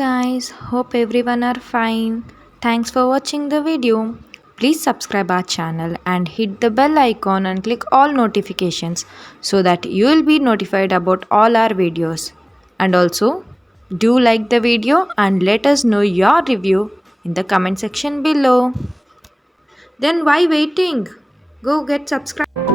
guys, hope everyone are fine. Thanks for watching the video. Please subscribe our channel and hit the bell icon and click all notifications so that you will be notified about all our videos. And also, do like the video and let us know your review in the comment section below. Then why waiting? Go get subscribed.